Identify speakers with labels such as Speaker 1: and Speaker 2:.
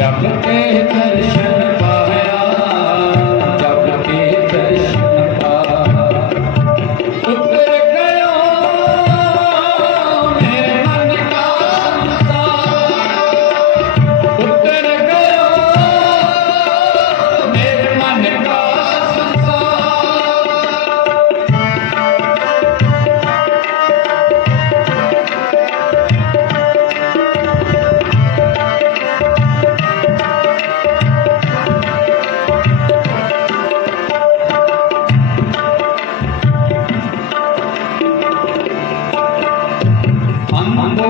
Speaker 1: जब के दर्शन Amanda